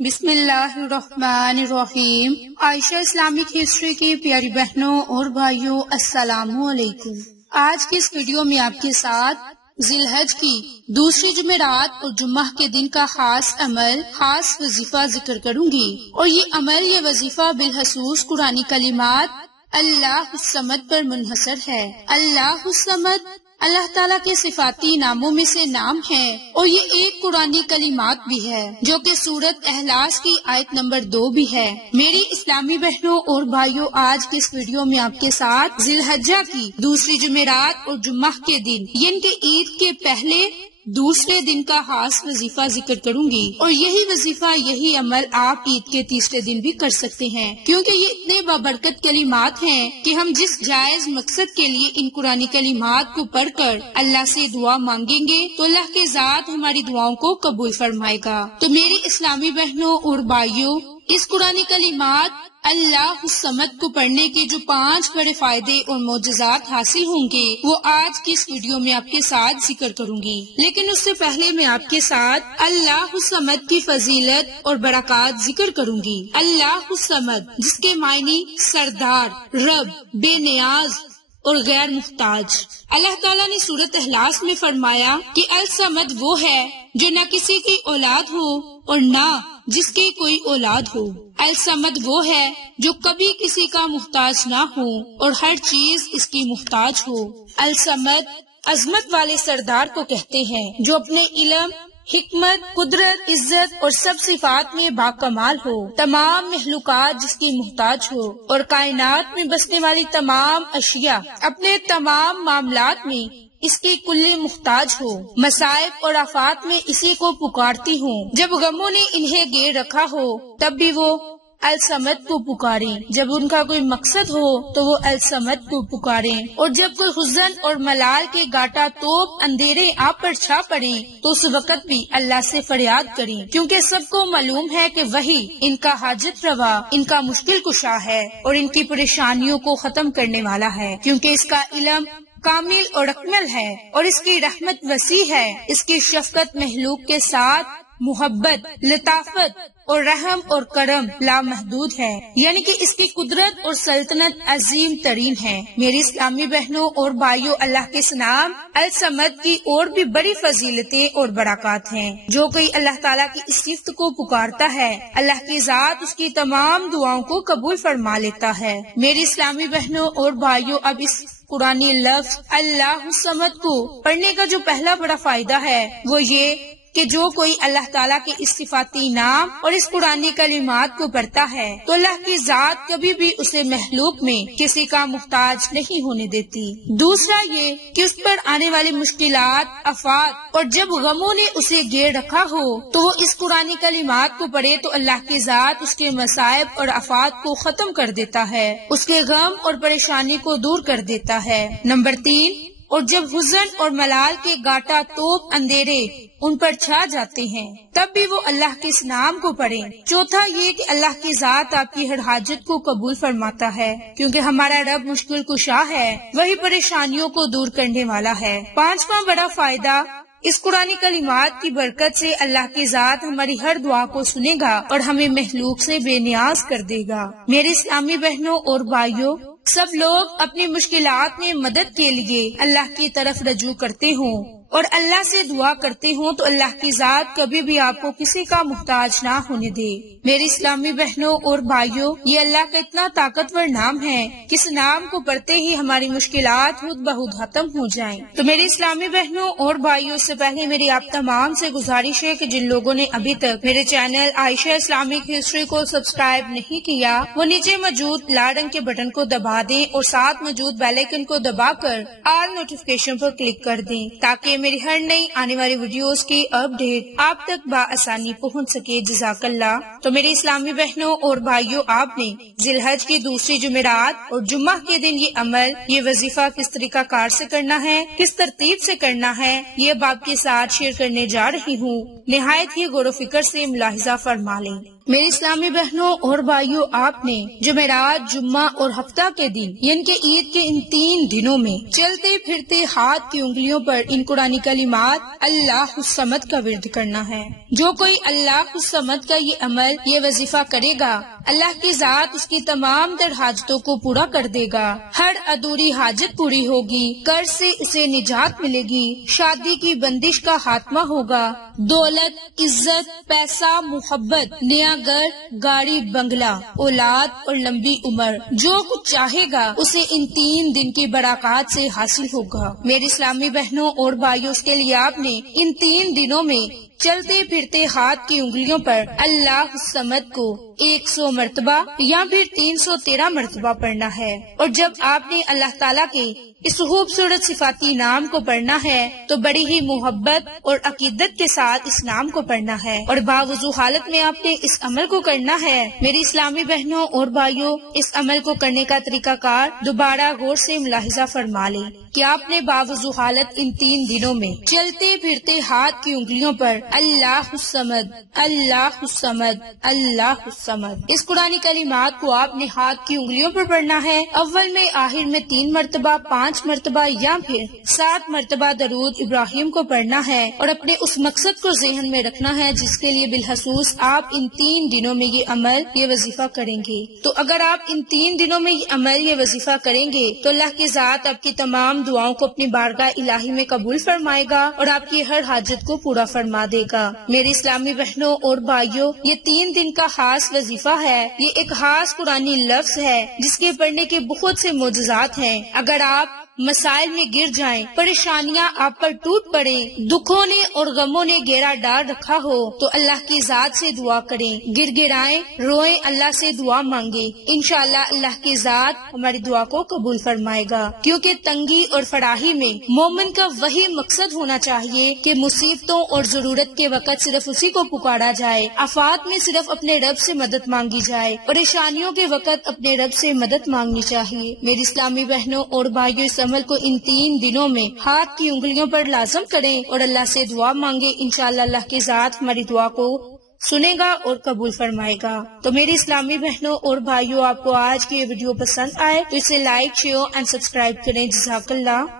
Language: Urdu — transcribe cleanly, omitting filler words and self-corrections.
بسم اللہ الرحمن الرحیم۔ عائشہ اسلامک ہسٹری کی پیاری بہنوں اور بھائیوں، السلام علیکم۔ آج کی اس ویڈیو میں آپ کے ساتھ ذی الحج کی دوسری جمعرات اور جمعہ کے دن کا خاص عمل، خاص وظیفہ ذکر کروں گی، اور یہ عمل، یہ وظیفہ بالخصوص قرآنی کلمات اللہ الصمد پر منحصر ہے۔ اللہ الصمد اللہ تعالیٰ کے صفاتی ناموں میں سے نام ہے، اور یہ ایک قرآنی کلمات بھی ہے جو کہ سورۃ اخلاص کی آیت نمبر 2 بھی ہے۔ میری اسلامی بہنوں اور بھائیوں، آج کے اس ویڈیو میں آپ کے ساتھ ذی الحجہ کی دوسری جمعرات اور جمعہ کے دن، یعنی کہ عید کے پہلے دوسرے دن کا خاص وظیفہ ذکر کروں گی، اور یہی وظیفہ، یہی عمل آپ عید کے تیسرے دن بھی کر سکتے ہیں، کیونکہ یہ اتنے بابرکت کلمات ہیں کہ ہم جس جائز مقصد کے لیے ان قرآنی کلمات کو پڑھ کر اللہ سے دعا مانگیں گے تو اللہ کے ذات ہماری دعاؤں کو قبول فرمائے گا۔ تو میری اسلامی بہنوں اور بھائیوں، اس قرآنی کلمات اللہ الصمد کو پڑھنے کے جو 5 بڑے فائدے اور معجزات حاصل ہوں گے، وہ آج کی اس ویڈیو میں آپ کے ساتھ ذکر کروں گی۔ لیکن اس سے پہلے میں آپ کے ساتھ اللہ الصمد کی فضیلت اور برکات ذکر کروں گی۔ اللہ الصمد، جس کے معنی سردار، رب، بے نیاز اور غیر محتاج۔ اللہ تعالیٰ نے سورۃ اخلاص میں فرمایا کہ الصمد وہ ہے جو نہ کسی کی اولاد ہو اور نہ جس کی کوئی اولاد ہو۔ الصمد وہ ہے جو کبھی کسی کا محتاج نہ ہو اور ہر چیز اس کی محتاج ہو۔ الصمد عظمت والے سردار کو کہتے ہیں جو اپنے علم، حکمت، قدرت، عزت اور سب صفات میں باکمال ہو، تمام مخلوقات جس کی محتاج ہو، اور کائنات میں بسنے والی تمام اشیاء اپنے تمام معاملات میں اس کی کلی محتاج ہو، مصائب اور آفات میں اسی کو پکارتی ہوں، جب غموں نے انہیں گھیر رکھا ہو تب بھی وہ الصمد کو پکاریں، جب ان کا کوئی مقصد ہو تو وہ الصمد کو پکاریں، اور جب کوئی حزن اور ملال کے گاٹا توپ اندھیرے آپ پر چھا پڑے تو اس وقت بھی اللہ سے فریاد کریں، کیونکہ سب کو معلوم ہے کہ وہی ان کا حاجت روا، ان کا مشکل کشا ہے اور ان کی پریشانیوں کو ختم کرنے والا ہے، کیونکہ اس کا علم کامل اور اکمل ہے، اور اس کی رحمت وسیع ہے، اس کی شفقت مخلوق کے ساتھ محبت، لطافت اور رحم اور کرم لامحدود ہے، یعنی کہ اس کی قدرت اور سلطنت عظیم ترین ہے۔ میری اسلامی بہنوں اور بھائیوں، اللہ کے اس نام الصمد کی اور بھی بڑی فضیلتیں اور برکات ہیں۔ جو کوئی اللہ تعالیٰ کی اس صفت کو پکارتا ہے، اللہ کی ذات اس کی تمام دعاؤں کو قبول فرما لیتا ہے۔ میری اسلامی بہنوں اور بھائیوں، اب اس قرآنی لفظ اللہ الصمد کو پڑھنے کا جو پہلا بڑا فائدہ ہے وہ یہ کہ جو کوئی اللہ تعالیٰ کے اس صفاتی نام اور اس قرآنی کلمات کو پڑھتا ہے تو اللہ کی ذات کبھی بھی اسے مخلوق میں کسی کا محتاج نہیں ہونے دیتی۔ دوسرا یہ کہ اس پر آنے والی مشکلات، آفات اور جب غموں نے اسے گھیر رکھا ہو تو وہ اس قرآنی کلمات کو پڑھے تو اللہ کی ذات اس کے مصائب اور آفات کو ختم کر دیتا ہے، اس کے غم اور پریشانی کو دور کر دیتا ہے۔ نمبر 3، اور جب حزن اور ملال کے گاٹا توپ اندھیرے ان پر چھا جاتے ہیں تب بھی وہ اللہ کے اس نام کو پڑھیں۔ چوتھا یہ کہ اللہ کی ذات آپ کی ہر حاجت کو قبول فرماتا ہے، کیونکہ ہمارا رب مشکل کشا ہے، وہی پریشانیوں کو دور کرنے والا ہے۔ پانچواں بڑا فائدہ، اس قرآنی کلمات کی برکت سے اللہ کی ذات ہماری ہر دعا کو سنے گا اور ہمیں مخلوق سے بے نیاز کر دے گا۔ میرے اسلامی بہنوں اور بھائیوں، سب لوگ اپنی مشکلات میں مدد کے لیے اللہ کی طرف رجوع کرتے ہوں اور اللہ سے دعا کرتے ہوں تو اللہ کی ذات کبھی بھی آپ کو کسی کا محتاج نہ ہونے دے۔ میری اسلامی بہنوں اور بھائیوں، یہ اللہ کا اتنا طاقتور نام ہے کہ اس نام کو پڑھتے ہی ہماری مشکلات خود بخود ختم ہو جائیں۔ تو میری اسلامی بہنوں اور بھائیوں، سے پہلے میری آپ تمام سے گزارش ہے کہ جن لوگوں نے ابھی تک میرے چینل عائشہ اسلامک ہسٹری کو سبسکرائب نہیں کیا، وہ نیچے موجود لال رنگ کے بٹن کو دبا دیں اور ساتھ موجود بیل آئیکن کو دبا کر آل نوٹیفکیشن پر کلک کر دیں تاکہ میری ہر نئی آنے والی ویڈیوز کی اپڈیٹ آپ تک بآسانی پہنچ سکے۔ جزاک اللہ۔ تو میرے اسلامی بہنوں اور بھائیوں، آپ نے ذی الحج کی دوسری جمعرات اور جمعہ کے دن یہ عمل، یہ وظیفہ کس طریقہ کار سے کرنا ہے، کس ترتیب سے کرنا ہے، یہ اب آپ کے ساتھ شیئر کرنے جا رہی ہوں۔ نہایت ہی غور و فکر سے ملاحظہ فرما لیں۔ میری اسلامی بہنوں اور بھائیوں، آپ نے جمعرات، جمعہ اور ہفتہ کے دن، یعنی کہ عید کے ان 3 دنوں میں چلتے پھرتے ہاتھ کی انگلیوں پر ان قرآن قرآنی کلمات اللہ الصمد کا ورد کرنا ہے۔ جو کوئی اللہ الصمد کا یہ عمل، یہ وظیفہ کرے گا، اللہ کی ذات اس کی تمام تر حاجتوں کو پورا کر دے گا۔ ہر ادھوری حاجت پوری ہوگی، قرض سے اسے نجات ملے گی، شادی کی بندش کا خاتمہ ہوگا، دولت، عزت، پیسہ، محبت، نیا گھر، گاڑی، بنگلہ، اولاد اور لمبی عمر، جو کچھ چاہے گا اسے ان 3 دن کی برکات سے حاصل ہوگا۔ میری اسلامی بہنوں اور بھائیوں، اس کے لیے آپ نے ان 3 دنوں میں چلتے پھرتے ہاتھ کی انگلیوں پر اللہ الصمد کو 100 مرتبہ یا پھر 313 مرتبہ پڑھنا ہے۔ اور جب آپ نے اللہ تعالیٰ کے اس خوبصورت صفاتی نام کو پڑھنا ہے تو بڑی ہی محبت اور عقیدت کے ساتھ اس نام کو پڑھنا ہے، اور باوضو حالت میں آپ نے اس عمل کو کرنا ہے۔ میری اسلامی بہنوں اور بھائیوں، اس عمل کو کرنے کا طریقہ کار دوبارہ غور سے ملاحظہ فرما لیں کہ آپ نے باوضو حالت ان 3 دنوں میں چلتے پھرتے ہاتھ کی انگلیوں پر اللہ الصمد، اللہ الصمد، اللہ الصمد، اس قرآنی کلمات کو آپ نے ہاتھ کی انگلیوں پر پڑھنا ہے۔ اول میں، آخر میں 3 مرتبہ، 5 مرتبہ یا پھر 7 مرتبہ درود ابراہیم کو پڑھنا ہے، اور اپنے اس مقصد کو ذہن میں رکھنا ہے جس کے لیے بالخصوص آپ ان 3 دنوں میں یہ عمل، یہ وظیفہ کریں گے۔ تو اگر آپ ان 3 دنوں میں یہ عمل، یہ وظیفہ کریں گے تو اللہ کی ذات آپ کی تمام دعاؤں کو اپنی بارگاہ الہی میں قبول فرمائے گا اور آپ کی ہر حاجت کو پورا فرما دے گا۔ میری اسلامی بہنوں اور بھائیوں، یہ 3 دن کا خاص وظیفہ ہے، یہ ایک خاص قرآنی لفظ ہے جس کے پڑھنے کے بہت سے معجزات ہیں۔ اگر آپ مسائل میں گر جائیں، پریشانیاں آپ پر ٹوٹ پڑیں، دکھوں نے اور غموں نے گھیرا ڈال رکھا ہو، تو اللہ کی ذات سے دعا کریں، گر گرائیں، روئیں، اللہ سے دعا مانگیں، انشاءاللہ اللہ کی ذات ہماری دعا کو قبول فرمائے گا۔ کیونکہ تنگی اور فراہی میں مومن کا وہی مقصد ہونا چاہیے کہ مصیبتوں اور ضرورت کے وقت صرف اسی کو پکارا جائے، آفات میں صرف اپنے رب سے مدد مانگی جائے، پریشانیوں کے وقت اپنے رب سے مدد مانگنی چاہیے۔ میری اسلامی بہنوں اور بھائیوں، اس عمل کو ان 3 دنوں میں ہاتھ کی انگلیوں پر لازم کریں اور اللہ سے دعا مانگیں، انشاءاللہ اللہ کی ذات ہماری دعا کو سنے گا اور قبول فرمائے گا۔ تو میری اسلامی بہنوں اور بھائیوں، آپ کو آج کی یہ ویڈیو پسند آئے تو اسے لائک، شیئر اینڈ سبسکرائب کریں۔ جزاک اللہ۔